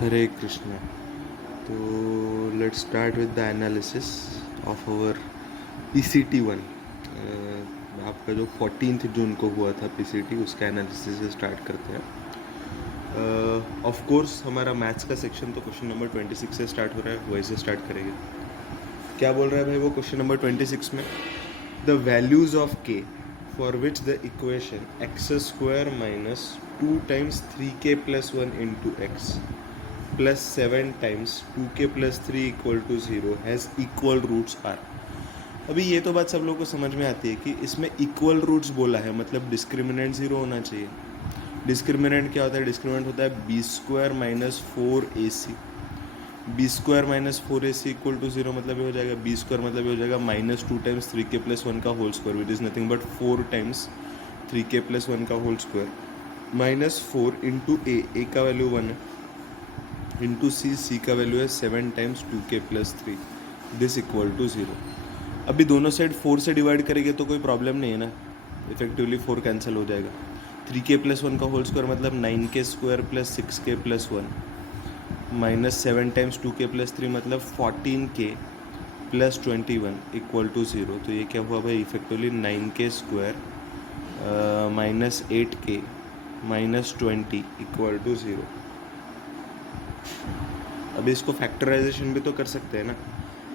हरे कृष्णा। तो let's start with the analysis of our PCT 1। आपका जो 14 जून को हुआ था PCT, उसका एनालिसिस से स्टार्ट करते हैं। ऑफ कोर्स हमारा मैथ्स का सेक्शन तो क्वेश्चन नंबर 26 से स्टार्ट हो रहा है, वही से स्टार्ट करेंगे। क्या बोल रहा है भाई वो क्वेश्चन नंबर 26 में? The values of k for which the equation x square minus 2 times 3k plus 1 into x plus 7 times 2k plus 3 equal to 0 has equal roots are. अभी ये तो बात सब लोगों को समझ में आती है कि इसमें इक्वल रूट्स बोला है, मतलब डिस्क्रिमिनेंट 0 होना चाहिए। डिस्क्रिमिनेंट क्या होता है? डिस्क्रिमिनेंट होता है b square minus 4ac। B square minus 4ac equal to 0, मतलब ये हो जाएगा बी स्क्वायर, मतलब ये हो जाएगा माइनस 2 टाइम्स 3k प्लस 1 का whole square, which is nothing but 4 times 3k plus 1 का whole square minus 4 into a का वैल्यू 1 है, इंटू सी का वैल्यू है 7 times 2k plus 3, this equal to 0। अभी दोनों साइड 4 से डिवाइड करेंगे तो कोई प्रॉब्लम नहीं है ना, इफेक्टिवली 4 कैंसिल हो जाएगा। 3k प्लस 1 का होल स्क्वायर मतलब 9k square plus 6k plus 1 minus 7 times 2k plus 3 मतलब 14k प्लस 21 इक्वल टू 0। तो ये क्या हुआ भाई? Effectively 9k square minus 8k minus 20 equal to 0। अभी इसको फैक्टराइजेशन भी तो कर सकते हैं ना।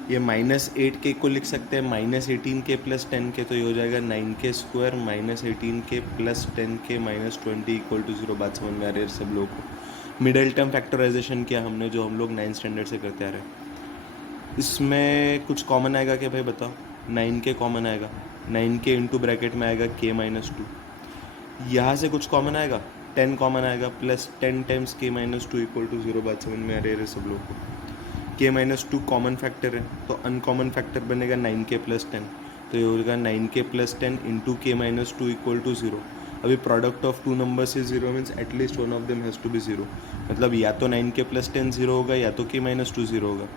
ये -8k को लिख सकते हैं -18k प्लस 10k, तो ये हो जाएगा 9k square minus 18k plus 10k minus 20 equal to 0। बात समझ में आ रही है सब लोगों को? मिडिल टर्म फैक्टराइजेशन किया हमने, जो हम लोग 9th स्टैंडर्ड से करते आ रहे हैं। इसमें कुछ कॉमन आएगा क्या भाई बताओ? 9k कॉमन आएगा, 9k इंटू ब्रैकेट में आएगा k माइनस 2। यहाँ से कुछ कॉमन आएगा, 10 कॉमन आएगा, plus 10 times k minus 2 equal to 0। बात समझ में आ रही है सब लोग को? k माइनस 2 कॉमन फैक्टर है, तो अनकॉमन फैक्टर बनेगा 9k प्लस 10, तो ये होगा 9k plus 10 into k minus 2 equal to 0। अभी product of two numbers is 0 means at least one of them has to be 0, मतलब या तो 9k प्लस 10 0 होगा या तो k माइनस 2 0 होगा।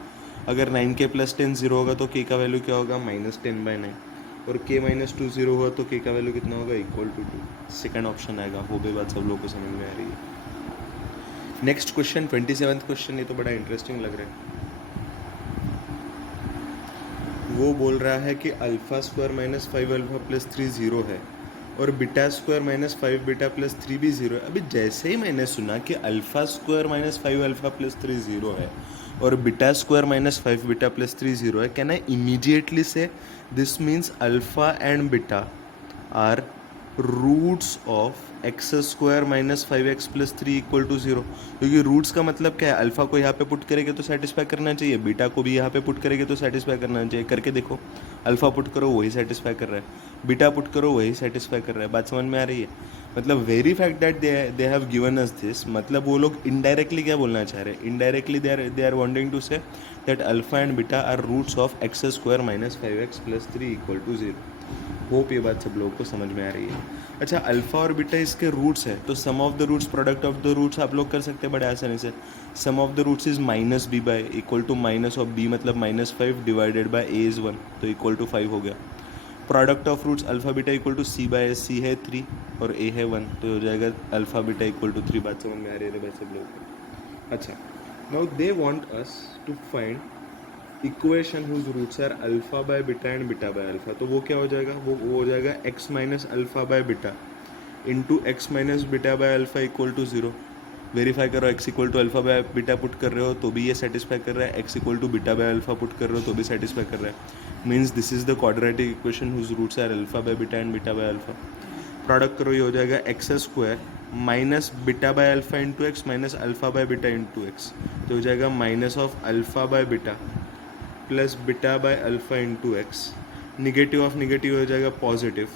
अगर 9k प्लस 10 0 होगा तो k का वैल्यू क्या होगा? -10/9, और k माइनस 2 0 हुआ तो k का वैल्यू कितना होगा? Equal to 2। सेकंड ऑप्शन आएगा। हो गई बात सब लोगों को समझ में आ रही है? नेक्स्ट क्वेश्चन 27th क्वेश्चन, ये तो बड़ा इंटरेस्टिंग लग रहा है। वो बोल रहा है कि alpha square minus 5 alpha plus 3 0 है और beta square minus 5 beta plus 3 भी 0 है। अभी जैसे ही मैंने सुना कि alpha square minus 5 alpha plus 3 0 है और beta square minus 5 beta plus 3 0 है, can I immediately say this means alpha and beta are roots of x square minus 5x plus 3 equal to 0। क्योंकि रूट्स का मतलब क्या है? अल्फ़ा को यहाँ पे पुट करेंगे तो सेटिस्फाई करना चाहिए, बीटा को भी यहाँ पे पुट करेंगे तो सेटिस्फाई करना चाहिए। करके देखो, अल्फ़ा पुट करो वही सेटिस्फाई कर रहा है, बीटा पुट करो वही सेटिस्फाई कर रहा है। बात समझ में आ रही है? मतलब very fact that they have given us this, मतलब वो लोग इनडायरेक्टली क्या बोलना चाह रहे हैं? Indirectly they are wanting to say that alpha and beta are roots of x square minus 5x plus 3 equal to 0। Hope ये बात सब लोगों को समझ में आ रही है। अच्छा, अल्फ़ा और बीटा इसके रूट्स है, तो sum of the roots, product of the roots आप लोग कर सकते हैं बड़े आसानी से। Sum of the roots is minus b by equal to minus of b, मतलब -5 डिवाइडेड बाय ए इज़ 1, तो इक्वल टू 5 हो गया। Product of roots alpha beta equal to c by c है 3 और ए है 1, तो हो जाएगा अल्फ़ा बीटा इक्वल टू 3। बात समझ में आ रही है भाई सब लोगों को? अच्छा, now they want us to find equation whose roots are alpha by beta and beta by alpha. तो वो क्या हो जाएगा? वो हो जाएगा x minus alpha by beta into x minus beta by alpha equal to 0। Verify करो, x equal to alpha by beta put कर रहे हो तो भी ये सेटिस्फाई कर रहा है, x equal to beta by alpha put कर रहे हो तो भी सेटिस्फाई कर रहा है। Means this is the quadratic equation whose roots are alpha by beta and beta by alpha. Product करो, ये हो जाएगा x square minus beta by alpha into x minus alpha by beta into x, तो हो जाएगा minus of alpha by beta plus beta by alpha into x. Negative of negative हो जाएगा positive,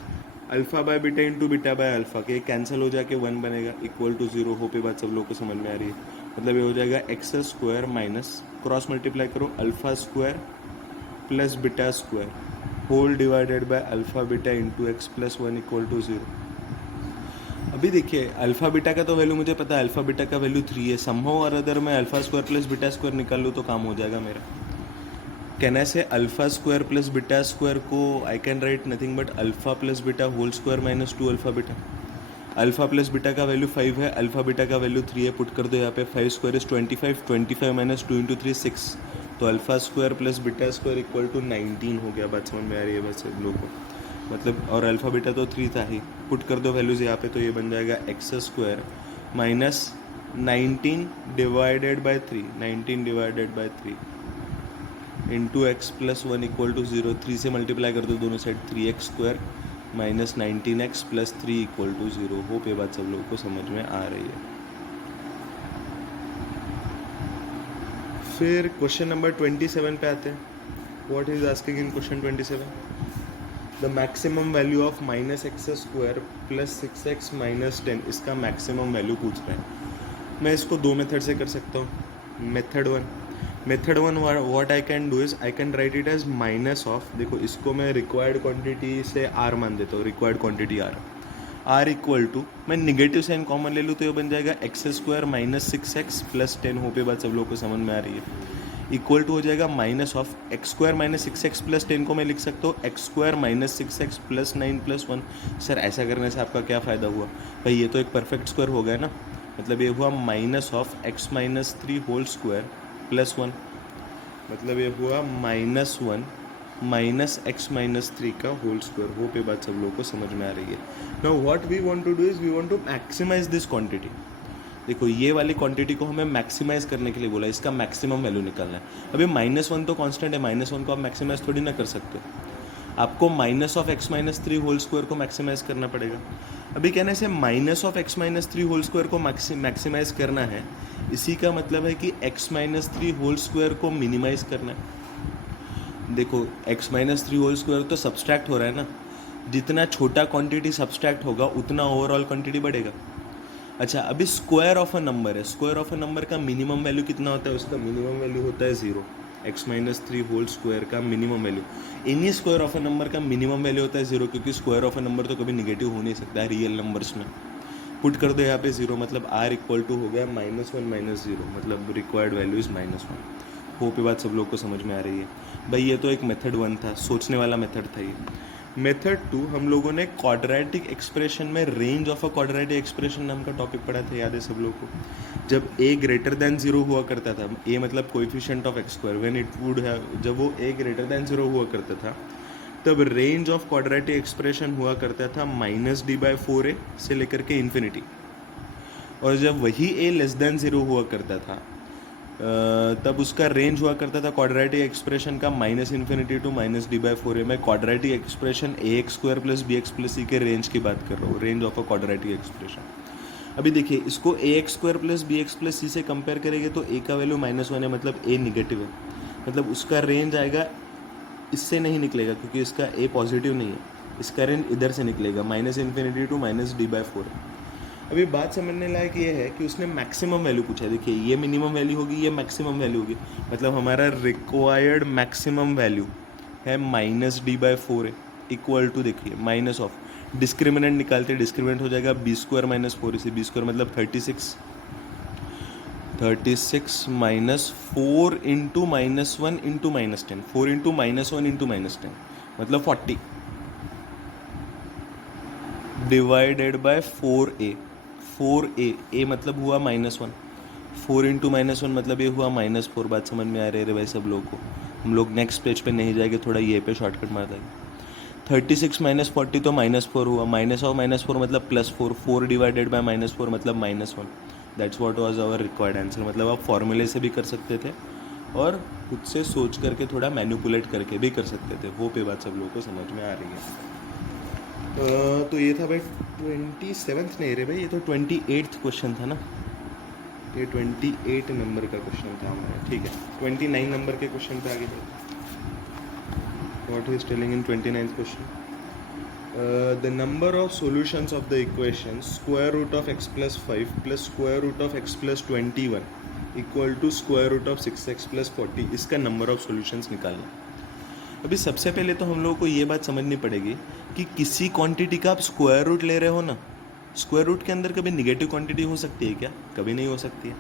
alpha by beta into beta by alpha के cancel हो जाके 1 बनेगा equal to 0। हो पे बात सब लोग को समझ में आ रही है? मतलब ये हो जाएगा x square minus cross multiply करो alpha square plus beta square whole divided by alpha beta into x plus 1 equal to 0। अभी देखिए, अल्फ़ा बीटा का तो वैल्यू मुझे पता है, अल्फ़ा बीटा का वैल्यू 3 है। समहाउ और अदर मैं alpha square plus beta square निकाल लूँ तो काम हो जाएगा मेरा। Can I say alpha square plus beta square को I can write nothing but alpha plus beta whole square minus 2 alpha beta. Alpha plus beta का वैल्यू 5 है, अल्फ़ा बीटा का वैल्यू 3 है, पुट कर दो यहाँ पे 5 स्क्वायर इज 25, 25 माइनस 2 इंटू 3 6, तो alpha square plus beta square equal to 19 हो गया। बात समझ में आ रही है बस लोगों को, मतलब और अल्फ़ा बीटा तो 3 था ही, पुट कर दो वैल्यूज़ यहाँ पे, तो ये बन जाएगा x square minus 19 divided by 3, 19 divided by 3 into x plus 1 equal to 0, 3 से मल्टीप्लाई कर दो दोनों side, 3x square minus 19x plus 3 equal to 0। Hope ये बात सब लोगों को समझ में आ रही है। फिर क्वेश्चन नंबर 27 पे आते हैं। What is asking in question 27? The maximum value of minus x square plus 6x minus 10, इसका मैक्सिमम वैल्यू पूछ रहे हैं। मैं इसको दो मेथड से कर सकता हूँ। Method one what I can do is I can write it as minus of, देखो इसको मैं रिक्वायर्ड क्वांटिटी से आर मान देता हूँ, required quantity r equal to, मैं निगेटिव साइन कॉमन ले लूँ तो ये बन जाएगा x square minus 6x plus 10, हो पे बात सब लोग को समझ में आ रही है, इक्वल टू हो जाएगा minus of x square minus 6x plus 10 को मैं लिख सकता हूँ x square minus 6x plus 9 plus 1। Sir ऐसा करने से आपका क्या फ़ायदा हुआ भाई, ये तो एक परफेक्ट स्क्वायर हो गया ना, मतलब ये हुआ minus of x minus 3 whole square plus 1, मतलब ये हुआ -1 माइनस एक्स माइनस 3 का होल स्क्वायर। हो पे बात सब लोगों को समझ में आ रही है। Now what we want to do is we want to maximise this quantity. देखो ये वाली क्वांटिटी को हमें मैक्सिमाइज करने के लिए बोला, इसका मैक्सिमम वैल्यू निकालना है। अभी -1 तो कांस्टेंट है, -1 को आप मैक्सिमाइज थोड़ी ना कर सकते हो, आपको minus of x minus 3 whole square को मैक्सिमाइज करना पड़ेगा। अभी कहने से minus of x minus 3 whole square को मैक्सिमाइज करना है, इसी का मतलब है कि एक्स माइनस 3 होल स्क्वायर को मिनिमाइज करना है। देखो एक्स माइनस 3 होल स्क्वायर तो सब्सट्रैक्ट हो रहा है ना, जितना छोटा क्वांटिटी सब्सट्रैक्ट होगा उतना ओवरऑल क्वांटिटी बढ़ेगा। अच्छा अभी स्क्वायर ऑफ अ नंबर है, स्क्वायर ऑफ अ नंबर का मिनिमम वैल्यू कितना होता है, उसका मिनिमम वैल्यू होता है 0। एक्स माइनस 3 होल स्क्वायर का minimum value, N E square of a number का मिनिमम वैल्यू होता है 0, क्योंकि स्क्वायर ऑफ अ नंबर तो कभी निगेटिव हो नहीं सकता है रियल नंबर्स में। पुट कर दो यहाँ पे 0, मतलब आर इक्वल टू हो गया -1 माइनस 0, मतलब रिक्वायर्ड वैल्यू इज़ -1। होप ये बात सब लोग को समझ में आ रही है भाई। ये तो एक मेथड 1 था, सोचने वाला मेथड था ये। मेथड 2 हम लोगों ने क्वाड्रेटिक एक्सप्रेशन में range of a quadratic expression नाम का टॉपिक पढ़ा था, याद है सब लोग को? जब a ग्रेटर दैन 0 हुआ करता था, a मतलब coefficient of x square, when it would have, जब वो a ग्रेटर दैन 0 हुआ करता था तब रेंज ऑफ क्वाड्रेटिक एक्सप्रेशन हुआ करता था -d/4a से लेकर के इन्फिनिटी, और जब वही a लेस दैन 0 हुआ करता था तब उसका रेंज हुआ करता था क्वाड्रेटिक एक्सप्रेशन का -∞ टू -d/4a। मैं quadratic expression ax square plus bx plus c के रेंज की बात कर रहा हूँ, range of a quadratic expression. अभी देखिए इसको ax square plus bx plus c से कंपेयर करेंगे तो a का वैल्यू -1 है, मतलब a निगेटिव है, मतलब उसका रेंज आएगा, इससे नहीं निकलेगा क्योंकि इसका a पॉजिटिव नहीं है, इसका रेंज इधर से निकलेगा -∞ टू -d/4। अभी बात समझने लायक ये है कि उसने मैक्सिमम वैल्यू पूछा है। देखिए ये मिनिमम वैल्यू होगी, ये मैक्सिमम वैल्यू होगी, मतलब हमारा रिक्वायर्ड मैक्सिमम वैल्यू है -d/4 इक्वल टू, देखिए माइनस ऑफ, डिस्क्रिमिनेंट निकालते, डिस्क्रिमिनेंट हो जाएगा b² माइनस 4, इसे b² मतलब 36 minus 4 into -1 into -10, 4 into -1 into -10 मतलब 40 डिवाइडेड बाय 4a, 4a मतलब हुआ -1, 4 इंटू -1 मतलब ये हुआ -4। बात समझ में आ रही है भाई सब लोगों को? हम लोग नेक्स्ट पेज पे नहीं जाएंगे, थोड़ा ये पे शॉर्टकट मार देंगे। 36 माइनस 40 तो -4 हुआ, माइनस ऑफ -4 मतलब +4, 4 डिवाइडेड बाय -4 मतलब -1। That's what was our required answer. मतलब आप फॉर्मूले से भी कर सकते थे और खुद से सोच करके थोड़ा मैनिपुलेट करके भी कर सकते थे। वो पे बात सब लोगों को समझ में आ रही है। तो ये था भाई 27th नहीं रे भाई, ये तो 28th क्वेश्चन था ना, ये 28 नंबर का क्वेश्चन था हमारा, ठीक है। 29 नंबर के क्वेश्चन पे आगे बढ़ते। What is telling in 29th question? The number of solutions of the equation square root of x plus 5 plus square root of x plus 21 equal to square root of 6x plus 40, इसका number of solutions निकालना। अभी सबसे पहले तो हम लोगों को ये बात समझनी पड़ेगी कि किसी क्वांटिटी का आप स्क्वायर रूट ले रहे हो ना, स्क्वायर रूट के अंदर कभी निगेटिव क्वांटिटी हो सकती है क्या? कभी नहीं हो सकती है।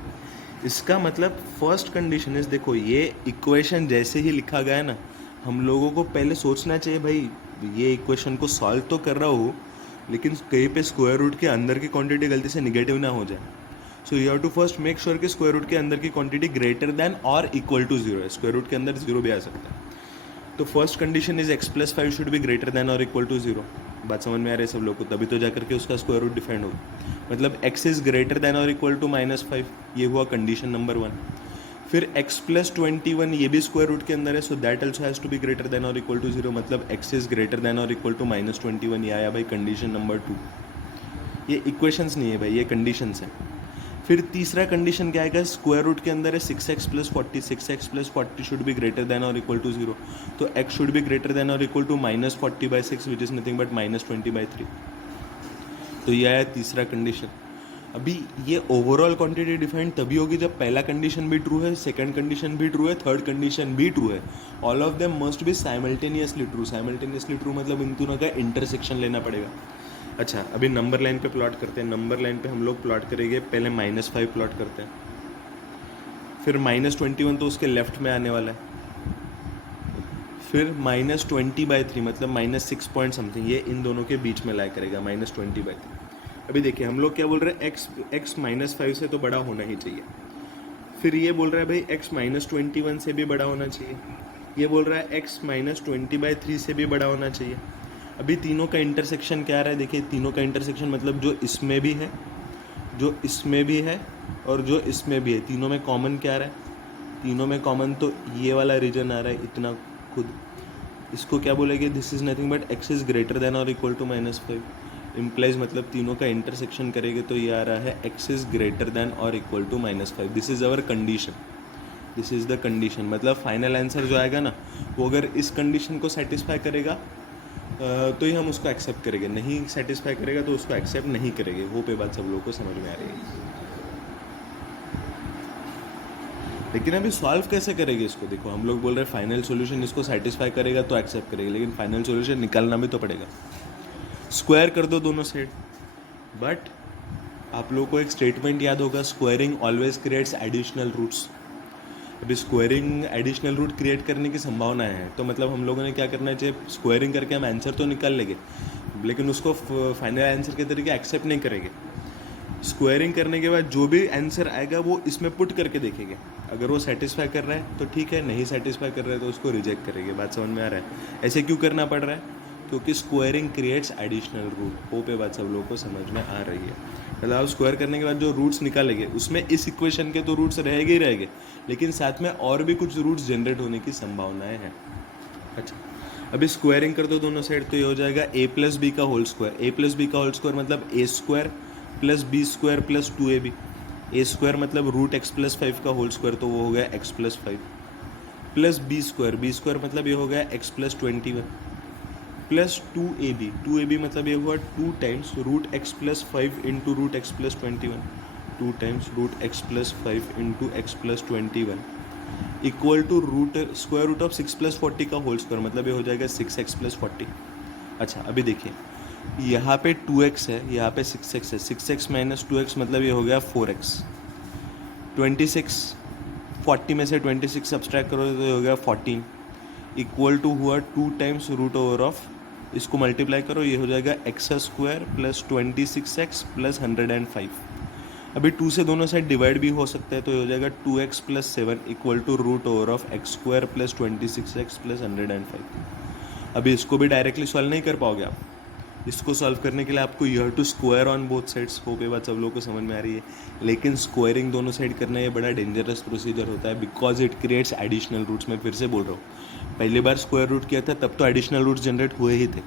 इसका मतलब फर्स्ट कंडीशन इज, देखो ये इक्वेशन जैसे ही लिखा गया है ना, हम लोगों को पहले सोचना चाहिए भाई ये इक्वेशन को सॉल्व तो कर रहा हूँ लेकिन कहीं पे स्क्वायर रूट के अंदर की क्वांटिटी गलती से निगेटिव ना हो जाए. So you have to first make sure कि स्क्वायर रूट के अंदर की क्वांटिटी ग्रेटर देन और इक्वल टू जीरो है. स्क्वायर रूट के अंदर जीरो भी आ सकता है. तो first condition is x+5 should be greater than और इक्वल टू जीरो. बात समझ में आ रही है सब लोग को? तभी तो जाकर के उसका स्क्वायर रूट डिफाइंड होगा. मतलब x इज ग्रेटर देन और इक्वल टू -5. ये हुआ कंडीशन नंबर 1. फिर x+21 ये भी स्क्वायर रूट के अंदर है, so that also has to be greater than और इक्वल टू जीरो. मतलब x इज ग्रेटर देन और इक्वल टू -21. ये आया भाई कंडीशन नंबर 2. ये इक्वेशंस नहीं है भाई, ये कंडीशंस हैं. फिर तीसरा कंडीशन क्या आएगा? स्क्वायर रूट के अंदर है 6x+40. 6x+40 should be greater than और इक्वल टू जीरो. तो x should be greater than और equal to -40/6 which is nothing but -20/3. तो ये आया तीसरा कंडीशन. अभी ये ओवरऑल क्वांटिटी डिफाइंड तभी होगी जब पहला कंडीशन भी ट्रू है, सेकंड कंडीशन भी ट्रू है, थर्ड कंडीशन भी ट्रू है. All of them must be simultaneously true. Simultaneously true मतलब इन दोनों का इंटरसेक्शन लेना पड़ेगा. अच्छा, अभी नंबर लाइन पे प्लॉट करते हैं. नंबर लाइन पे हम लोग प्लॉट करेंगे. पहले -5 प्लॉट करते हैं, फिर -21 तो उसके लेफ्ट में आने वाला है, फिर -20/3 मतलब -6 पॉइंट समथिंग, ये इन दोनों के बीच में लाई करेगा -20/3. अभी देखिए हम लोग क्या बोल रहे हैं, x -5 से तो बड़ा होना ही चाहिए. फिर ये बोल रहा है भाई x -21 से भी बड़ा होना चाहिए. ये बोल रहा है x -20/3 से भी बड़ा होना चाहिए. अभी तीनों का इंटरसेक्शन क्या रहा है? देखिए तीनों का इंटरसेक्शन मतलब जो इसमें भी है, जो इसमें भी है और जो इसमें भी है, तीनों में कॉमन क्या रहा है? तीनों में कॉमन तो ये वाला रीजन आ रहा है इतना खुद. इसको क्या बोलेंगे? This is nothing but x is greater than और इक्वल टू -5. इम्प्लाइज मतलब तीनों का इंटरसेक्शन करेंगे तो ये आ रहा है x इज ग्रेटर देन और equal to -5. This is our condition. This is the condition. मतलब फाइनल आंसर जो आएगा ना, वो अगर इस कंडीशन को सेटिस्फाई करेगा तो ही हम उसको एक्सेप्ट करेंगे. नहीं सेटिस्फाई करेगा तो उसको एक्सेप्ट नहीं करेंगे. वो पे बात सब लोगों को समझ में आ रही है. लेकिन अभी सॉल्व कैसे करेंगे इसको? देखो हम लोग बोल रहे हैं फाइनल सॉल्यूशन इसको सेटिस्फाई करेगा तो एक्सेप्ट करेंगे, लेकिन फाइनल सॉल्यूशन निकालना भी तो पड़ेगा. स्क्वायर कर दो दोनों साइड. बट आप लोगों को एक स्टेटमेंट याद होगा, squaring always creates additional roots. अभी स्क्वायरिंग एडिशनल रूट क्रिएट करने की संभावनाएं हैं, तो मतलब हम लोगों ने क्या करना चाहिए? स्क्वायरिंग करके हम आंसर तो निकाल लेंगे, लेकिन उसको फाइनल आंसर के तरीके एक्सेप्ट नहीं करेंगे. स्क्वायरिंग करने के बाद जो भी आंसर आएगा वो इसमें पुट करके देखेंगे. अगर वो सेटिस्फाई कर रहा है तो ठीक है, नहीं सेटिस्फाई कर रहा है तो उसको रिजेक्ट करेंगे. बात समझ में आ रहा है? ऐसे क्यों करना पड़ रहा है? क्योंकि स्क्वायरिंग क्रिएट्स एडिशनल रूट. वो पे बात सब लोगों को समझ में आ रही है. मतलब आप स्क्वायर करने के बाद जो रूट्स निकालेंगे उसमें इस इक्वेशन के तो रूट्स रहेंगे ही रहेंगे, लेकिन साथ में और भी कुछ रूट्स जनरेट होने की संभावनाएं हैं. अच्छा, अभी स्क्वायरिंग कर दो दोनों साइड तो ये हो जाएगा a+b का होल स्क्वायर. a+b का होल स्क्वायर मतलब a² + b² + 2ab. a² मतलब √x+5 का होल स्क्वायर, तो वो हो गया x+5 प्लस b² मतलब ये हो गया x+21 प्लस 2ab मतलब ये हुआ 2 times √x+5 into √x+21. 2 times √x+5 into x+21 equal to square root of 6+40 का होल स्क्वायर, मतलब ये हो जाएगा 6x+40. अच्छा, अभी देखिए यहाँ पे 2x है, यहाँ पे 6x है. 6x - 2x मतलब ये हो गया 4x. 26 40 में से 26 सब्सट्रैक्ट करो तो ये हो गया 14 इक्वल टू हुआ 2 टाइम्स √ ऑफ, इसको मल्टीप्लाई करो ये हो जाएगा x² + 26x + 105. अभी 2 से दोनों साइड डिवाइड भी हो सकता है तो ये हो जाएगा 2x + 7 equal to √ of x² + 26x + 105. अभी इसको भी डायरेक्टली सॉल्व नहीं कर पाओगे आप. इसको सॉल्व करने के लिए आपको you have to square on both sides. वो पे बात सब लोगों को समझ में आ रही है. लेकिन स्क्वायरिंग दोनों साइड करना ये बड़ा डेंजरस प्रोसीजर होता है because it creates additional roots. मैं फिर से बोल रहा हूँ, पहली बार स्क्वायर रूट किया था तब तो एडिशनल रूट्स जनरेट हुए ही थे,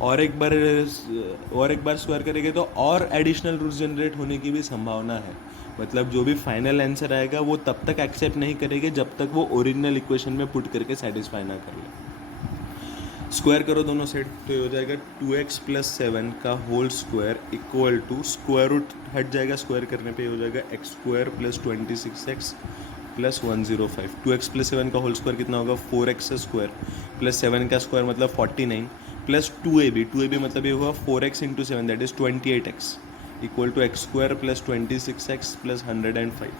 और एक बार स्क्वायर करेंगे तो और एडिशनल रूट्स जनरेट होने की भी संभावना है. मतलब जो भी फाइनल आंसर आएगा वो तब तक एक्सेप्ट नहीं करेंगे जब तक वो ओरिजिनल इक्वेशन में पुट करके सेटिस्फाई ना कर ले. स्क्वायर करो दोनों साइड तो ये हो जाएगा 2x + 7 का whole square equal to square root हट जाएगा स्क्वायर करने पे, हो जाएगा x² + 26x + 105. 2x + 7 का होल स्क्वायर कितना होगा? 4x² + 7 का स्क्वायर मतलब 49 प्लस 2ab मतलब ये हुआ 4x × 7 that is 28x equal to x² + 26x + 105.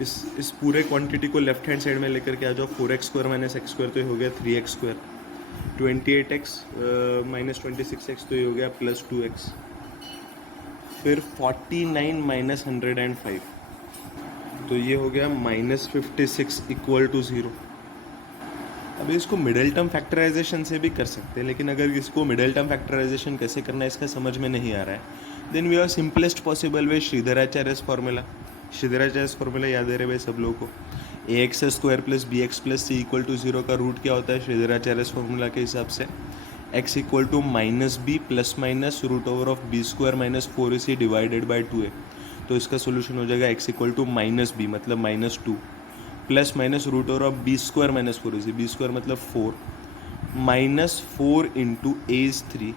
इस पूरे क्वांटिटी को लेफ्ट हैंड साइड में लेकर के आ जाओ. 4x² - x² तो ये हो गया 3x². 28x माइनस 26x, तो ये हो गया प्लस 2x। फिर 49 माइनस 105, तो ये हो गया माइनस 56 इक्वल टू 0। अभी इसको मिडिल टर्म फैक्टराइजेशन से भी कर सकते हैं, लेकिन अगर इसको मिडिल टर्म फैक्टराइजेशन कैसे करना है इसका समझ में नहीं आ रहा है, then we are simplest possible way Sridharacharya's formula. Sridharacharya's formula याद है रे भाई सब लोगों को, ax square plus b x plus c equal to 0 का रूट क्या होता है श्रीधराचार्यस फार्मूला के हिसाब से? x equal to minus b plus minus root over of b square minus 4ac divided by 2a। तो इसका सोल्यूशन हो जाएगा x equal to minus b मतलब minus 2 plus minus root over of b square minus 4ac, b square मतलब 4 minus 4 into a is 3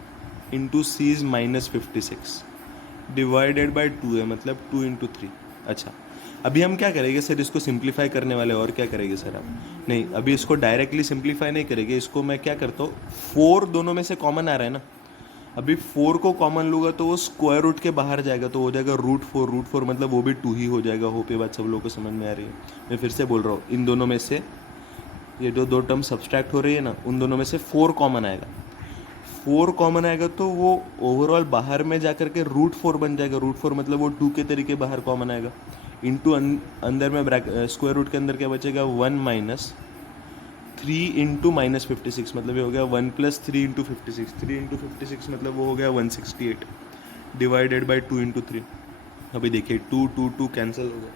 into c is minus 56 divided by 2a मतलब 2 into 3। अच्छा, अभी हम क्या करेंगे सर, इसको सिंप्लीफाई करने वाले और क्या करेंगे सर आप? नहीं, अभी इसको डायरेक्टली सिंप्लीफाई नहीं करेंगे, इसको मैं क्या करता हूँ, 4 दोनों में से कॉमन आ रहा है ना, अभी 4 को कॉमन लूँगा तो वो स्क्वायर रूट के बाहर जाएगा, तो हो जाएगा रूट 4 मतलब वो भी 2 ही हो जाएगा। होप ये बात सब लोगों को समझ में आ रही है। मैं फिर से बोल रहा हूँ, इन दोनों में से ये जो दो टर्म सब्सट्रैक्ट हो रही है ना, उन दोनों में से 4 कॉमन आएगा। 4 कॉमन आएगा तो वो ओवरऑल बाहर में जा करके रूट 4 बन जाएगा। रूट 4 मतलब वो 2 के तरीके बाहर कॉमन आएगा, इंटू अंदर में स्क्वायर रूट के अंदर क्या बचेगा 1 माइनस 3 इंटू माइनस 56 मतलब ये हो गया 1 प्लस 3 इंटू 56, 3 इंटू 56 मतलब वो हो गया 168 डिवाइडेड बाई 2 इंटू 3। अभी देखिए 2 2 2 कैंसिल हो गया,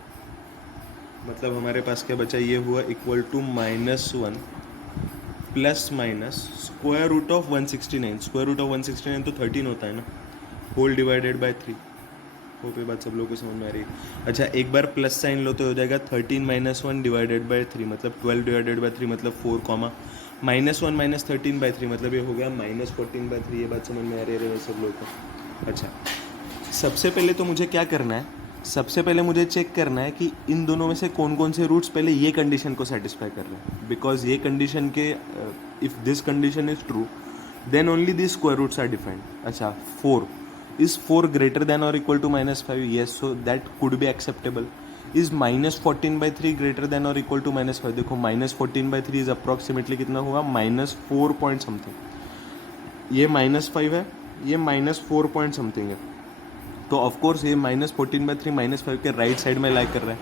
मतलब हमारे पास क्या बचा, ये हुआ equal to -1 plus minus square root of 169, square root of 169 तो 13 होता है ना, होल डिवाइडेड बाई 3। होप ये बात सब लोगों को समझ में आ रही है। अच्छा, एक बार प्लस साइन लो तो हो जाएगा 13 माइनस 1 डिवाइडेड बाई 3 मतलब 12 डिवाइडेड बाई 3 मतलब 4 कॉमा -1 माइनस 13 बाई 3 मतलब ये हो गया -14/3। ये बात समझ में आ रही है सब लोगों को? अच्छा, सबसे पहले तो मुझे क्या करना है, सबसे पहले मुझे चेक करना है कि इन दोनों में से कौन कौन से रूट्स पहले ये कंडीशन को सेटिस्फाई कर रहे हैं, बिकॉज ये कंडीशन के if this condition is true then only this square roots are defined. अच्छा, 4 is 4 greater than or equal to -5? Yes, so that could be acceptable. Is -14/3 greater than or equal to -5? देखो -14/3 is approximately कितना हुआ, -4 point something. ये -5 है, ये -4 point something है, तो of course ये -14/3 -5 के राइट साइड में लाई कर रहा है,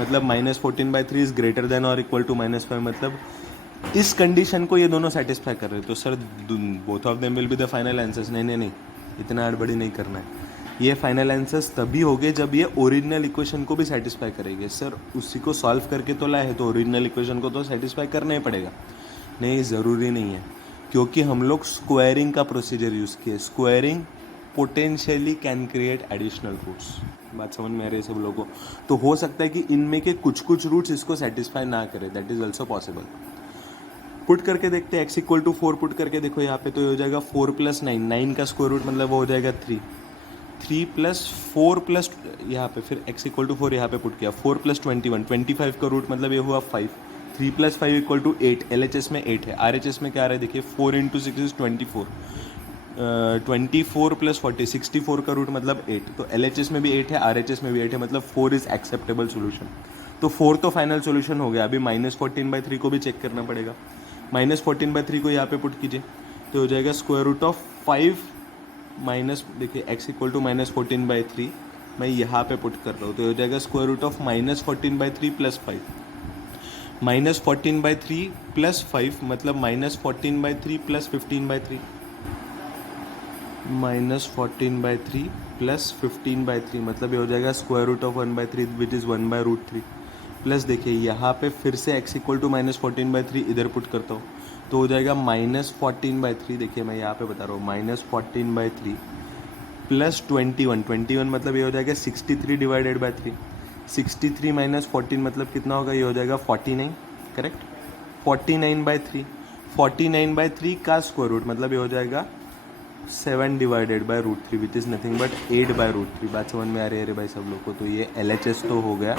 मतलब -14/3 इज ग्रेटर देन और इक्वल टू -5, मतलब इस कंडीशन को ये दोनों सेटिस्फाई कर रहे हैं। तो sir both of them will be the final answers. नहीं, इतना हड़बड़ी नहीं करना है। ये फाइनल आंसर्स तभी होंगे जब ये ओरिजिनल इक्वेशन को भी सेटिस्फाई करेंगे। सर उसी को सॉल्व करके तो लाए हैं, तो ओरिजिनल इक्वेशन को तो सेटिस्फाई करना ही पड़ेगा। नहीं, ज़रूरी नहीं है, क्योंकि हम लोग स्क्वायरिंग का प्रोसीजर यूज़ किए। Squaring potentially can create additional roots. बात समझ में आ रही है सब लोगों को? तो हो सकता है कि इनमें के कुछ रूट्स इसको सेटिस्फाई ना करें, that is also possible. Put करके देखते हैं, x इक्वल टू 4 पुट करके देखो यहाँ पे, तो ये हो जाएगा 4 प्लस 9, 9 का स्क्वायर रूट मतलब वो हो जाएगा 3, 3 प्लस 4 प्लस यहाँ पे फिर x इक्वल टू 4 यहाँ पे पुट किया, 4 प्लस 21, 25 का रूट मतलब ये हुआ 5, 3 प्लस 5 इक्वल टू 8, LHS में 8 है, RHS में क्या आ रहा है देखिए 4 इंटू 6 इज 24, 24 प्लस 40, 64 का रूट मतलब 8, तो LHS में भी 8 है, RHS में भी 8 है, मतलब 4 इज एक्सेप्टेबल सोल्यूशन। तो 4 तो फाइनल सोल्यूशन हो गया। अभी -14/3 को भी चेक करना पड़ेगा। -14/3 को यहाँ पे पुट कीजिए तो हो जाएगा स्क्वायर रूट ऑफ 5 माइनस, देखिए x इक्वल टू -14/3 मैं यहाँ पे पुट कर रहा हूँ, तो हो जाएगा square root of -14/3 plus 5, -14/3 plus 5 मतलब -14/3 प्लस 15/3, -14/3 प्लस 15/3 मतलब ये हो जाएगा square root of 1/3 which is 1/√3 plus देखिए यहाँ पे फिर से x इक्वल टू -14/3 इधर पुट करता हूँ तो हो जाएगा -14/3, देखिए मैं यहाँ पे बता रहा हूँ -14/3 प्लस 21 मतलब ये हो जाएगा 63 डिवाइडेड बाई 3, 63 माइनस 14 मतलब कितना होगा, ये हो जाएगा 49, करेक्ट, 49/3, 49/3 का स्क्वायर रूट मतलब ये हो जाएगा 7 divided by √3 which is nothing but 8/√3। बात समझ में आ रही है भाई सब लोग को? तो ये LHS तो हो गया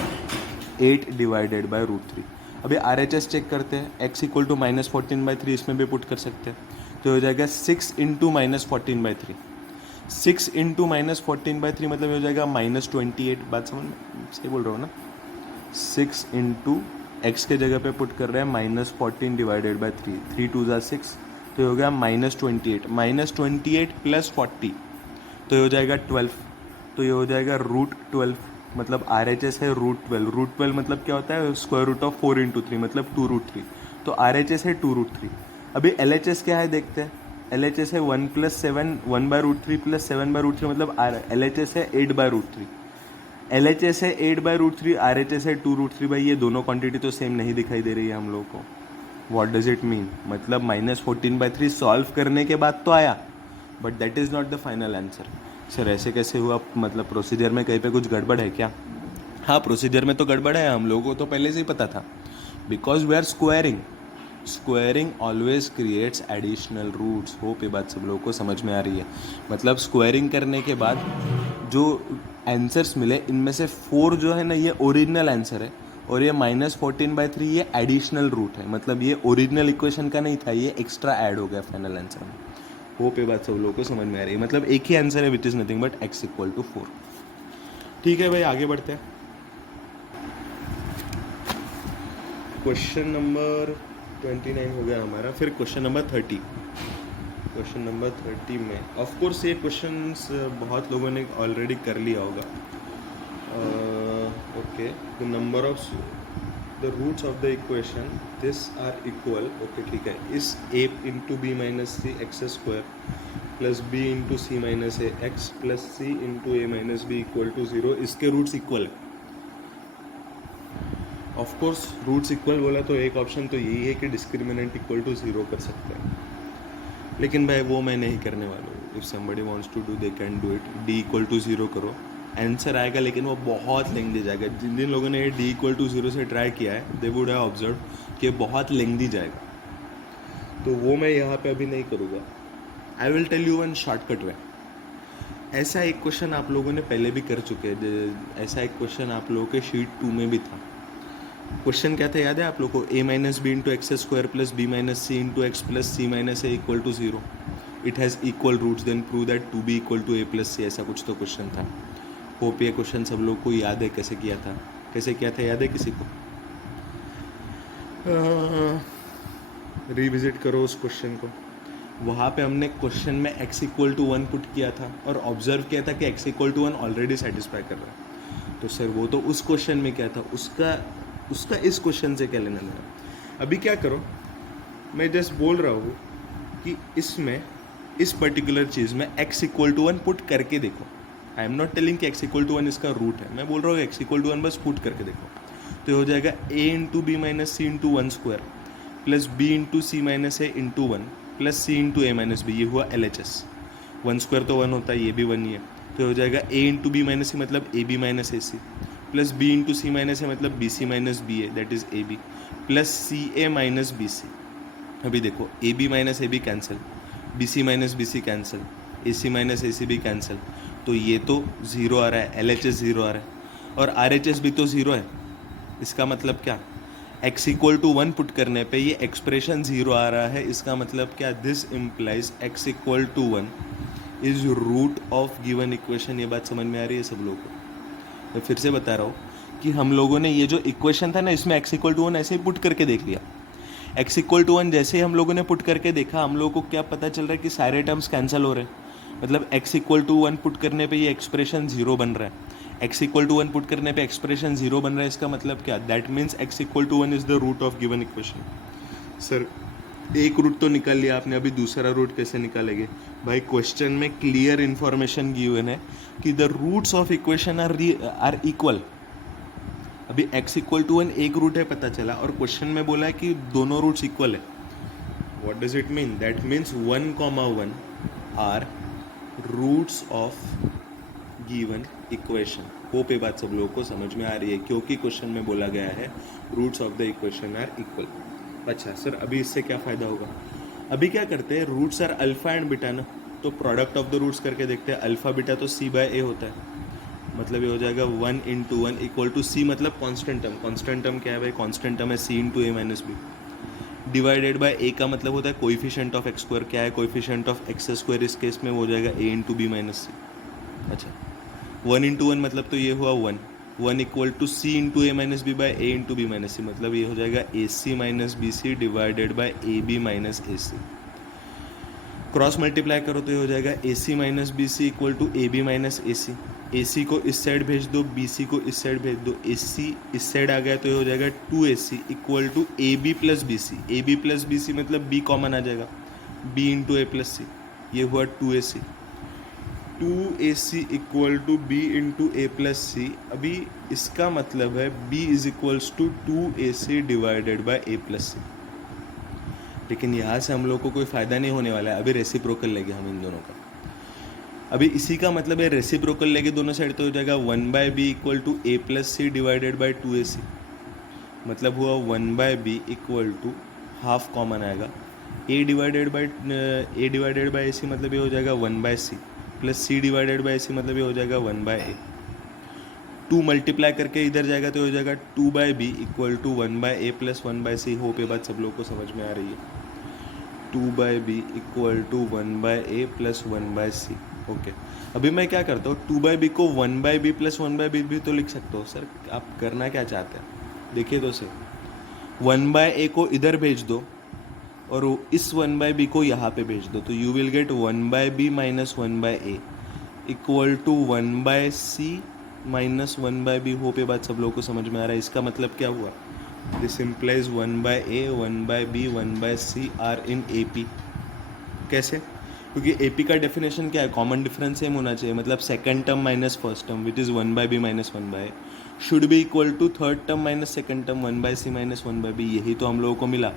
8 डिवाइडेड बाई √3। अभी RHS चेक करते हैं, x इक्वल टू -14/3 इसमें भी पुट कर सकते हैं, तो हो जाएगा 6 इंटू -14/3, 6 इंटू -14/3 मतलब हो जाएगा -28। बात समझ में सही बोल रहा हूँ ना? 6 इंटू एक्स के जगह पे पुट कर रहे हैं -14 डिवाइडेड बाई 3, 3 2 ज़ा 6, तो ये हो गया -28 प्लस 40 तो ये हो जाएगा 12, तो ये हो जाएगा √12, मतलब RHS है √12 मतलब क्या होता है स्क्वायर रूट ऑफ 4 × 3 मतलब 2√3, तो RHS है 2√3। अभी LHS क्या है देखते हैं, LHS है 1 + 7 1/√3 + 7/√3 मतलब LHS है 8/√3, LHS है 8/√3, RHS है 2√3। भाई ये दोनों क्वांटिटी तो सेम नहीं दिखाई दे रही है हम लोगों को। व्हाट डज इट मीन, मतलब -14/3 सॉल्व करने के बाद तो आया, but that is not the final answer. Sir ऐसे कैसे हुआ, मतलब प्रोसीजर में कहीं पे कुछ गड़बड़ है क्या? हाँ, प्रोसीजर में तो गड़बड़ है, हम लोगों को तो पहले से ही पता था, because we are squaring always creates additional roots. Hope ये बात सब लोगों को समझ में आ रही है। मतलब स्क्वायरिंग करने के बाद जो आंसर्स मिले इनमें से 4 जो है ना ये ओरिजिनल आंसर है, और ये -14/3 ये एडिशनल रूट है, मतलब ये ओरिजिनल इक्वेशन का नहीं था, ये एक्स्ट्रा ऐड हो गया फाइनल आंसर में। होप ये बात सब लोगों को समझ में आ रही है। मतलब एक ही आंसर है which is nothing but x = 4। ठीक है भाई, आगे बढ़ते हैं। क्वेश्चन नंबर 29 हो गया हमारा, फिर क्वेश्चन नंबर 30। क्वेश्चन नंबर 30 में ऑफ कोर्स ये क्वेश्चंस बहुत लोगों ने ऑलरेडी कर लिया होगा। Okay, the number of the roots of the equation this are equal. Okay ठीक है, इस a × b - c x² plus b × c - a x plus c × a - b = 0, इसके रूट्स इक्वल है। ऑफ कोर्स रूट्स इक्वल बोला तो एक option तो यही है कि डिस्क्रिमिनेंट = 0 कर सकते हैं, लेकिन भाई वो मैं नहीं करने वाला हूँ। If somebody wants to do they can do it. d = 0 करो, आंसर आएगा, लेकिन वो बहुत लेंदी जाएगा। जिन जिन लोगों ने ये d = 0 से ट्राई किया है दे वुड हैव ऑब्जर्व कि बहुत लेंदी जाएगा, तो वो मैं यहाँ पे अभी नहीं करूँगा। I will tell you one shortcut way. ऐसा एक क्वेश्चन आप लोगों ने पहले भी कर चुके हैं, ऐसा एक क्वेश्चन आप लोगों के शीट 2 में भी था। क्वेश्चन क्या था याद है आप लोगों को? a - b × x² plus b - c × x plus c - a = 0। It has equal roots, then prove that 2b = a plus c, ऐसा कुछ तो क्वेश्चन था। होप ये क्वेश्चन सब लोग को याद है कैसे किया था, याद है किसी को? रिविजिट करो उस क्वेश्चन को। वहाँ पे हमने क्वेश्चन में x = 1 पुट किया था और ऑब्जर्व किया था कि x = 1 ऑलरेडी सेटिस्फाई कर रहा है। तो सर वो तो उस क्वेश्चन में क्या था, उसका इस क्वेश्चन से क्या लेना देना। अभी क्या करो, मैं जस्ट बोल रहा हूँ कि इसमें इस पर्टिकुलर चीज़ में x = 1 पुट करके देखो। आई एम नॉट टेलिंग कि x = 1 इसका रूट है, मैं बोल रहा हूँ x = 1 बस पुट करके देखो। तो ये हो जाएगा a × b - c × 1² plus b × c - a × 1 plus c × a - b, ये हुआ LHS। 1² तो 1 होता है, ये भी 1 ही है। तो हो जाएगा a × b - c मतलब ab - ac plus b × c - a मतलब bc - ba, that is ab plus ca - bc। अभी देखो ab - ab cancel, bc - bc cancel, ac - ac भी कैंसिल, तो ये तो 0 आ रहा है, LHS 0 आ रहा है और RHS भी तो 0 है। इसका मतलब क्या, x = 1 पुट करने पे ये एक्सप्रेशन 0 आ रहा है। इसका मतलब क्या, this implies x = 1 is root of given equation. ये बात समझ में आ रही है सब लोगों को? मैं फिर से बता रहा हूँ कि हम लोगों ने ये जो इक्वेशन था ना, इसमें x = 1 ऐसे ही पुट करके देख लिया। x = 1 जैसे ही हम लोगों ने पुट करके देखा, हम लोगों को क्या पता चल रहा है कि सारे टर्म्स कैंसिल हो रहे हैं। मतलब x = 1 पुट करने पे ये एक्सप्रेशन 0 बन रहा है। x = 1 पुट करने पे एक्सप्रेशन 0 बन रहा है, इसका मतलब क्या, that means x = 1 is the root of given equation. Sir एक रूट तो निकाल लिया आपने, अभी दूसरा रूट कैसे निकालेंगे? भाई क्वेश्चन में क्लियर इन्फॉर्मेशन गिवन है कि the roots of equation are equal. अभी x = 1 एक रूट है पता चला, और क्वेश्चन में बोला है कि दोनों रूट्स इक्वल है। What does it mean? That means 1, 1 are roots of given equation. Hope ये बात सब लोगों को समझ में आ रही है, क्योंकि क्वेश्चन में बोला गया है roots of the equation are equal. अच्छा सर, अभी इससे क्या फ़ायदा होगा? अभी क्या करते हैं, roots are alpha and beta ना, तो प्रोडक्ट ऑफ द रूट्स करके देखते हैं। अल्फ़ा बीटा तो c/a होता है, मतलब ये हो जाएगा 1 × 1 = c, मतलब कांस्टेंट टर्म क्या है भाई? कांस्टेंट टर्म है c × a - b divided by a का मतलब होता है कोएफिशिएंट ऑफ x²। क्या है कोएफिशिएंट ऑफ x²? इस केस में वो हो जाएगा a × b - c। अच्छा, 1 × 1 मतलब तो ये हुआ 1 = c × a - b by a × b - c, मतलब ये हो जाएगा ac - bc divided by ab - ac। Cross multiply करो तो ये हो जाएगा a c minus b c equal to a b minus a c. A c को इस साइड भेज दो, बी सी को इस साइड भेज दो, ए सी इस साइड आ गया तो ये हो जाएगा 2ac equal to a b plus b c. A b plus b c मतलब बी कॉमन आ जाएगा, b into a plus c, ये हुआ 2ac। 2ac equal to b into a plus c. अभी इसका मतलब है b is equals to 2ac divided by a plus c. लेकिन यहाँ से हम लोग को कोई फ़ायदा नहीं होने वाला है, अभी रेसिप्रोकल लेंगे हम इन दोनों का। अभी इसी का मतलब है रेसिप्रोकल लेके दोनों साइड तो हो जाएगा 1/b equal to a plus c divided by 2ac। मतलब हुआ 1/b equal to half common आएगा, a divided by a c मतलब ये हो जाएगा 1/c plus c divided by a c मतलब ये हो जाएगा 1/a। 2 मल्टीप्लाई करके इधर जाएगा तो हो जाएगा 2/b equal to 1/a plus 1/c। Hope ये बात सब लोग को समझ में आ रही है। 2/b equal to 1/a plus 1/c। Okay, अभी मैं क्या करता हूँ, 2/b को 1/b प्लस 1/b भी तो लिख सकता हूँ। सर आप करना क्या चाहते हैं, देखिए तो सही। 1/a को इधर भेज दो और इस 1/b को यहाँ पे भेज दो तो you will get 1/b minus 1/a equal to 1/c minus 1/b। Hope ये बात सब लोगों को समझ में आ रहा है। इसका मतलब क्या हुआ, this implies 1/a 1/b 1/c are in AP। कैसे, क्योंकि AP का डेफिनेशन क्या है, कॉमन डिफरेंस सेम होना चाहिए। मतलब second term minus first term which is 1/b minus 1/a should be equal to third term minus second term 1/c minus 1/b। यही तो हम लोगों को मिला।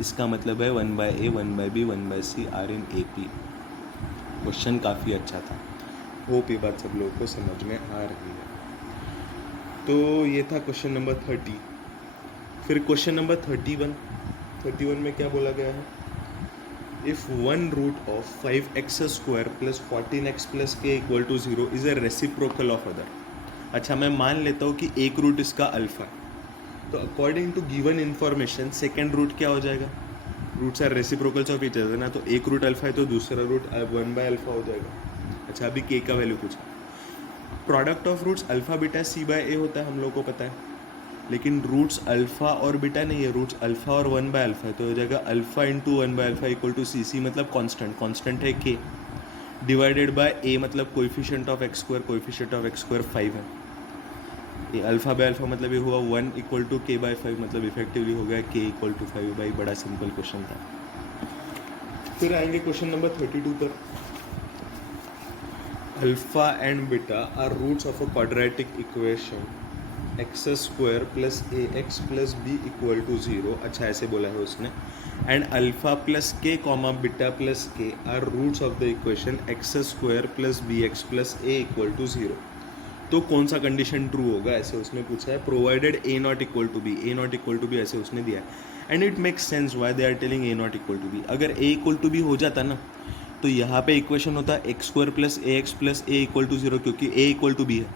इसका मतलब है 1/a 1/b 1/c are in AP। Question काफ़ी अच्छा था, होप ये बात सब लोगों को समझ में आ रही है। तो ये था क्वेश्चन नंबर 30। फिर क्वेश्चन नंबर 31 में क्या बोला गया है, if one root of 5x square plus 14x plus k equal to 0 is a reciprocal of other. अच्छा, मैं मान लेता हूँ कि एक रूट इसका अल्फा, तो according to given information second root क्या हो जाएगा, roots are reciprocals of each other ना, तो एक रूट अल्फा है तो दूसरा रूट 1/अल्फा हो जाएगा। अच्छा, अभी के का वैल्यू पूछा। Product of roots alpha beta c/a होता है, हम लोग को पता है। लेकिन रूट्स अल्फा और बीटा नहीं है, रूट्स अल्फा और 1/अल्फा है, तो हो जाएगा अल्फा इंटू 1/अल्फा इक्वल टू c मतलब कांस्टेंट है k डिवाइडेड बाय a मतलब कोएफिशिएंट ऑफ x स्क्वायर 5 है। ये अल्फा बाय अल्फा मतलब ये हुआ 1 इक्वल टू k/5 मतलब इफेक्टिवली हो गया k इक्वल टू 5 बाई। बड़ा सिंपल क्वेश्चन था। फिर आएंगे क्वेश्चन नंबर 32 पर। Alpha and beta are roots of a quadratic equation x square plus ax plus b equal to 0। अच्छा, ऐसे बोला है उसने। And alpha plus k comma beta plus k are roots of the equation x square plus bx plus a equal to 0। तो कौन सा condition true होगा, ऐसे उसने पूछा है। Provided a not equal to b ऐसे उसने दिया है। And it makes sense why they are telling a not equal to b। अगर a इक्वल टू b हो जाता ना तो यहाँ पे इक्वेशन होता है x square plus ax plus a equal to 0 क्योंकि a इक्वल टू b है।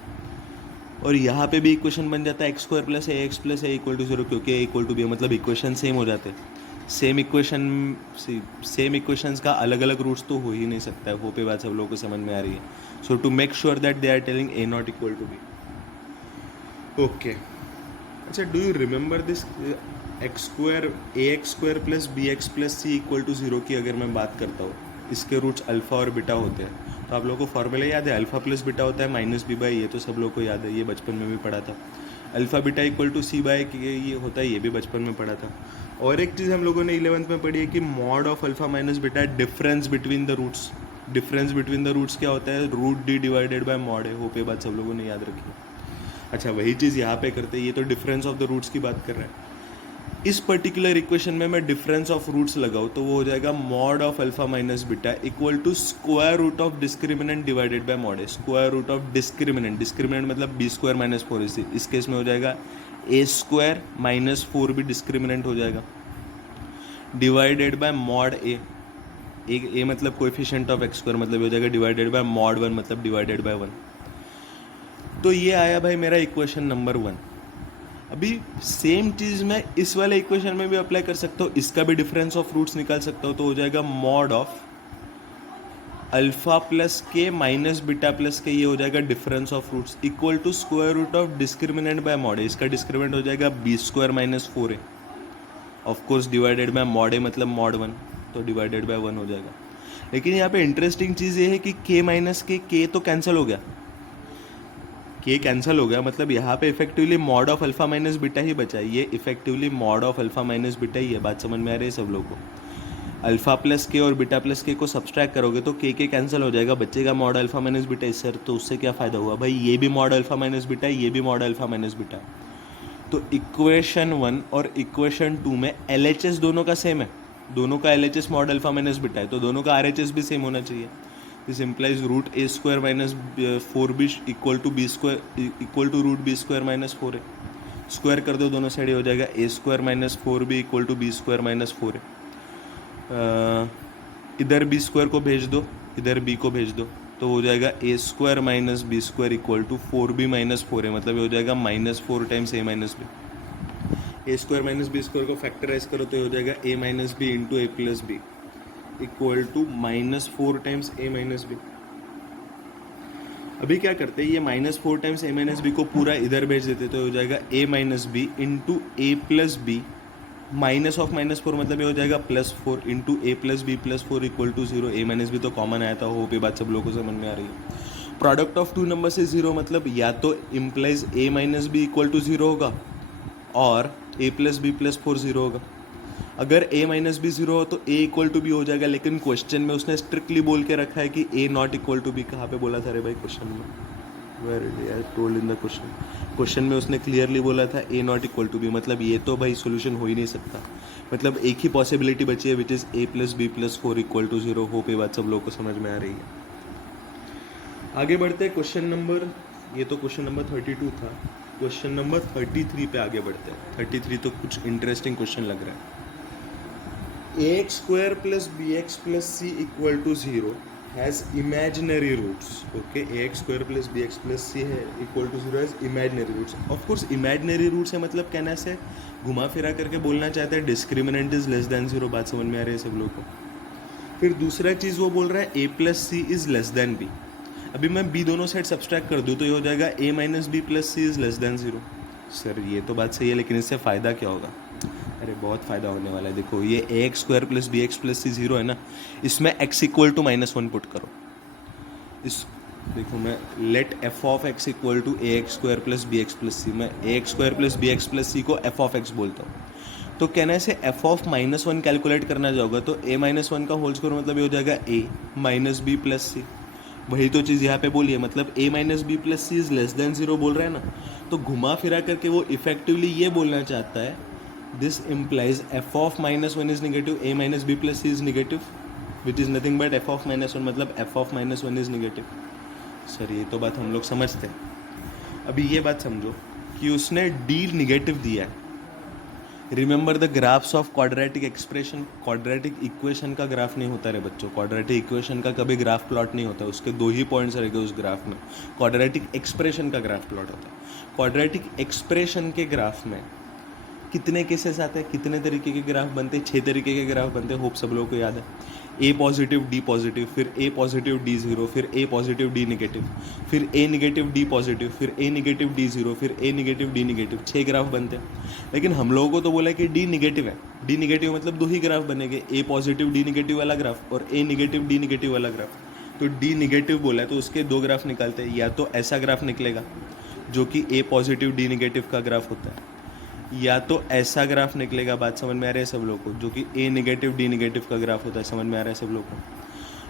और यहाँ पे भी इक्वेशन बन जाता है x square plus ax plus a equal to 0 क्योंकि a इक्वल टू b है। मतलब इक्वेशन सेम हो जाते हैं। सेम इक्वेशंस का अलग अलग रूट्स तो हो ही नहीं सकता है। होप ये बात सब लोगों को समझ में आ रही है। So to make sure that they are telling a not equal to b। Okay, अच्छा, do you remember this x square ax square plus bx plus c equal to 0 की अगर मैं बात करता हूँ, इसके रूट्स अल्फ़ा और बीटा होते हैं। तो आप लोगों को फॉर्मूला याद है, अल्फ़ा प्लस बीटा होता है माइनस b बाई, ये तो सब लोग को याद है, ये बचपन में भी पढ़ा था। Alpha beta equal to c by ये होता है, ये भी बचपन में पढ़ा था। और एक चीज़ हम लोगों ने 11th में पढ़ी है कि mod of alpha minus beta difference between the roots. Difference between the roots क्या होता है, root d divided by mod है। होप ये बात सब लोगों ने याद रखी है। अच्छा, वही चीज़ यहाँ पे करते हैं। ये तो डिफरेंस ऑफ द रूट्स की बात कर रहे हैं। इस पर्टिकुलर इक्वेशन में मैं डिफरेंस ऑफ रूट्स लगाऊँ तो वो हो जाएगा mod of alpha minus beta equal to square root of discriminant divided by mod है। स्क्वायर रूट ऑफ डिस्क्रिमिनेंट मतलब b स्क्वायर माइनस 4ac। इस केस में हो जाएगा a स्क्वायर माइनस 4 भी डिस्क्रिमिनेंट हो जाएगा डिवाइडेड बाय मॉड a मतलब कोएफिशिएंट ऑफ x स्क्वायर मतलब हो जाएगा डिवाइडेड बाय मॉड 1 मतलब डिवाइडेड बाय 1। तो ये आया भाई मेरा इक्वेशन नंबर 1। अभी सेम चीज़ मैं इस वाले इक्वेशन में भी अप्लाई कर सकता हूँ, इसका भी डिफरेंस ऑफ रूट्स निकाल सकता हूँ। तो हो जाएगा mod of alpha plus k minus beta plus k, ये हो जाएगा difference of roots equal to square root of discriminant by mod है। इसका डिस्क्रिमिनेंट हो जाएगा b square minus 4 of course divided by mod है मतलब मॉड 1, तो डिवाइडेड बाय 1 हो जाएगा। लेकिन यहाँ पे इंटरेस्टिंग चीज़ ये है कि k माइनस के तो कैंसिल हो गया, के कैंसिल हो गया, मतलब यहाँ पे effectively mod of alpha minus beta ही बचा है। ये effectively mod of alpha minus beta ही है। बात समझ में आ रही है सब लोगों को? अल्फा प्लस के और बीटा प्लस के को सब्सट्रैक्ट करोगे तो के कैंसिल हो जाएगा, बचेगा मॉड अल्फा माइनस बीटा। इस सर तो उससे क्या फ़ायदा हुआ भाई, ये भी मॉड अल्फा माइनस बीटा है, ये भी मॉड अल्फा माइनस बीटा है। तो इक्वेशन 1 और इक्वेशन 2 में LHS दोनों का सेम है, दोनों का LHS mod alpha minus beta है, तो दोनों का RHS भी सेम होना चाहिए। This implies root a square minus 4b equal to b square equal to root b square minus 4a। Square कर दो दोनों साइड, हो जाएगा a square minus 4b equal to b square minus 4a। इधर B square को भेज दो, इधर बी को भेज दो, तो हो जाएगा a square minus b square equal to 4b minus 4a, मतलब हो जाएगा -4 times a minus b. A square minus b square को फैक्टराइज करो तो हो जाएगा a minus b into a plus b equal to -4 times a minus b. अभी क्या करते हैं, ये -4 टाइम्स ए माइनस बी को पूरा इधर भेज देते तो हो जाएगा a minus b into a plus b minus of -4, मतलब ये हो जाएगा +4 into a plus b plus 4 equal to 0। A minus b तो कॉमन आया था, होप ये बात सब लोगों को समझ में आ रही है। प्रोडक्ट ऑफ टू नंबर से 0, मतलब या तो implies a minus b equal to 0 होगा और ए प्लस बी प्लस 4 0 होगा। अगर ए माइनस बी 0 हो तो ए इक्वल टू बी हो जाएगा, लेकिन क्वेश्चन में उसने स्ट्रिक्टली बोल के रखा है कि a not equal to b. कहाँ पे बोला था रे भाई क्वेश्चन में? Where told in the question में उसने क्लियरली बोला था a not equal to b, मतलब ये तो भाई सोल्यूशन हो ही नहीं सकता। मतलब एक ही पॉसिबिलिटी बची है which is a plus b plus 4 equal to 0। Hope ये बात सब लोगों को समझ में आ रही है। आगे बढ़ते हैं क्वेश्चन नंबर, ये तो क्वेश्चन नंबर 32 था, क्वेश्चन नंबर 33 पे आगे बढ़ते हैं। 33 तो कुछ इंटरेस्टिंग क्वेश्चन लग रहा है। ax square plus bx plus c equal to 0 has imaginary roots. Okay, ax square plus bx plus c है equal to 0 has imaginary roots. Of course imaginary roots है, मतलब कहना से घुमा फिरा करके बोलना चाहते हैं डिस्क्रिमिनेंट इज लेस देन 0। बात समझ में आ रही है सब लोग को? फिर दूसरा चीज़ वो बोल रहा है a plus c is less than b। अभी मैं b दोनों साइड सब्सट्रैक्ट कर दूँ तो ये हो जाएगा a minus b plus c is less than 0। Sir ये तो बात सही है, लेकिन इससे फ़ायदा क्या होगा? अरे बहुत फ़ायदा होने वाला है। देखो ये a x square plus b x plus c 0 है ना, इसमें x इक्वल टू -1 पुट करो। इस देखो मैं let f of x equal to a x square plus b x plus c, मैं a x square plus b x plus c को f of x बोलता हूँ। तो कहने से एफ ऑफ -1 कैलकुलेट करना जाओगे तो a -1 का होल स्क्वायर, मतलब ये हो जाएगा a minus b plus c. वही तो चीज़ यहाँ पे बोली है, मतलब a minus b plus c is less than 0 बोल रहा है ना, तो घुमा फिरा करके वो इफेक्टिवली ये बोलना चाहता है this implies f of -1 is negative, a minus b plus c is negative which is nothing but f of -1, मतलब f of -1 is negative. Sir ये तो बात हम लोग समझते हैं। अभी ये बात समझो कि उसने d निगेटिव दिया है। Remember the graphs of quadratic expression. Quadratic equation का ग्राफ नहीं होता रे बच्चों, क्वाड्रेटिक इक्वेशन का कभी ग्राफ प्लॉट नहीं होता, उसके 2 ही पॉइंट्स रहेंगे उस ग्राफ में। क्वाड्रेटिक एक्सप्रेशन का ग्राफ प्लॉट होता है। क्वाड्रेटिक एक्सप्रेशन के ग्राफ में कितने केसेस आते हैं, कितने तरीके के ग्राफ बनते हैं? 6 तरीके के ग्राफ बनते हैं, होप सब लोगों को याद है। ए पॉजिटिव डी पॉजिटिव, फिर ए पॉजिटिव डी ज़ीरो, फिर ए पॉजिटिव डी नेगेटिव, फिर ए नेगेटिव डी पॉजिटिव, फिर ए नेगेटिव डी ज़ीरो, फिर ए नेगेटिव डी नेगेटिव। 6 ग्राफ बनते हैं। लेकिन हम लोगों को तो बोला कि डी नेगेटिव है, डी नेगेटिव मतलब 2 ही ग्राफ बनेंगे, ए पॉजिटिव डी नेगेटिव वाला ग्राफ और ए नेगेटिव डी नेगेटिव वाला ग्राफ। तो डी नेगेटिव बोला है तो उसके 2 ग्राफ निकालते हैं, या तो ऐसा ग्राफ निकलेगा जो कि ए पॉजिटिव डी नेगेटिव का ग्राफ होता है, या तो ऐसा ग्राफ निकलेगा। बात समझ में आ रही है सब लोग को? जो कि ए नेगेटिव डी नेगेटिव का ग्राफ होता है। समझ में आ रहा है सब लोग को?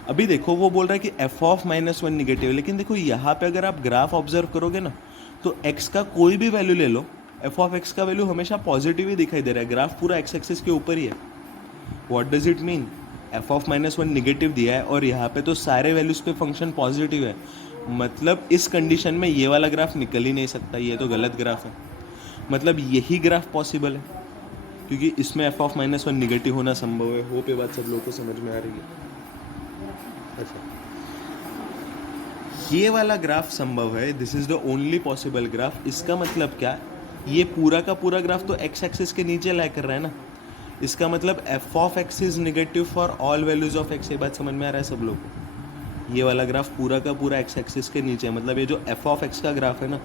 अभी देखो वो बोल रहा है कि एफ ऑफ -1 निगेटिव, लेकिन देखो यहाँ पे अगर आप ग्राफ ऑब्जर्व करोगे ना तो एक्स का कोई भी वैल्यू ले लो, एफ ऑफ एक्स का वैल्यू हमेशा पॉजिटिव ही दिखाई दे रहा है। ग्राफ पूरा एक्स एक्सिस के ऊपर ही है। What does it mean? F of -1 negative दिया है और यहाँ पे तो सारे वैल्यूज पे फंक्शन पॉजिटिव है, मतलब इस कंडीशन में ये वाला ग्राफ निकल ही नहीं सकता, ये तो गलत ग्राफ है। मतलब यही ग्राफ पॉसिबल है क्योंकि इसमें एफ ऑफ -1 निगेटिव होना संभव है। होप ये बात सब लोगों को समझ में आ रही है? अच्छा, ये वाला ग्राफ संभव है, this is the only possible graph. इसका मतलब क्या? ये पूरा का पूरा ग्राफ तो एक्स एक्सिस के नीचे लाई कर रहा है ना, इसका मतलब F of x is negative for all values of x. ये बात समझ में आ रहा है सब लोगों को? ये वाला ग्राफ पूरा का पूरा एक्स एक्सिस के नीचे है, मतलब ये जो एफ ऑफ एक्स का ग्राफ है ना,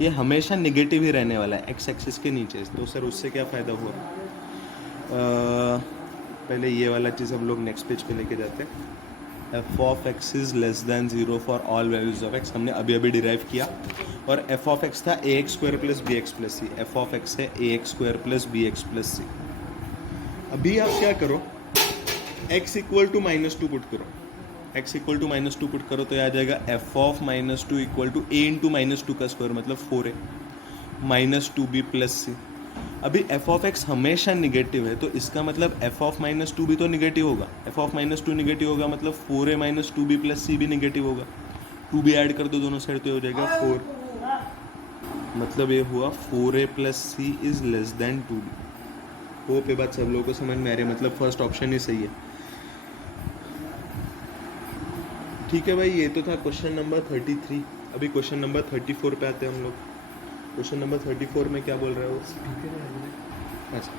ये हमेशा निगेटिव ही रहने वाला है एक्स एक्सिस के नीचे। तो सर उससे क्या फ़ायदा हुआ? पहले ये वाला चीज़ हम लोग नेक्स्ट पेज पे लेके जाते हैं। F of x is less than 0 for all values of x, हमने अभी अभी डिराइव किया। और एफ ऑफ एक्स था a x square plus b x plus c, f of x है a x square plus b x plus c. अभी आप क्या करो, x इक्वल टू -2 पुट करो, x इक्वल टू -2 पुट करो तो यह आ जाएगा f of -2 equal to a into -2 का स्क्वायर मतलब 4a -2b प्लस सी। अभी एफ ऑफ एक्स हमेशा निगेटिव है तो इसका मतलब एफ ऑफ -2 भी तो निगेटिव होगा, एफ ऑफ -2 निगेटिव होगा मतलब 4a -2b प्लस सी भी निगेटिव होगा। 2b ऐड कर दो दोनों साइड तो हो जाएगा 4, मतलब ये हुआ 4a plus c is less than 2b। Hope ये बात सब लोगों को समझ में आ रही है, मतलब फर्स्ट ऑप्शन ही सही है। ठीक है भाई, ये तो था क्वेश्चन नंबर 33। अभी क्वेश्चन नंबर 34 पे आते हैं हम लोग। क्वेश्चन नंबर 34 में क्या बोल रहे हो? अच्छा,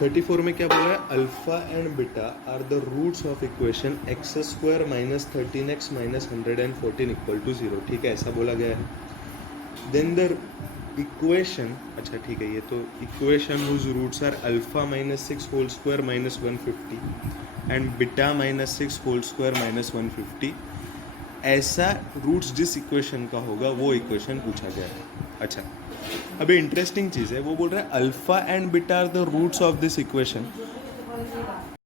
34 में क्या बोल रहा है, alpha and beta are the roots of equation x square minus 13x minus 114 equal to 0। ठीक है, ऐसा बोला गया है। देन द इक्वेशन, अच्छा ठीक है, ये तो equation whose roots are alpha minus 6 whole square minus 150 and beta minus 6 whole square minus 150, ऐसा रूट्स जिस इक्वेशन का होगा वो इक्वेशन पूछा गया है। अच्छा, अभी इंटरेस्टिंग चीज़ है, वो बोल रहा है alpha and beta are the roots of this equation.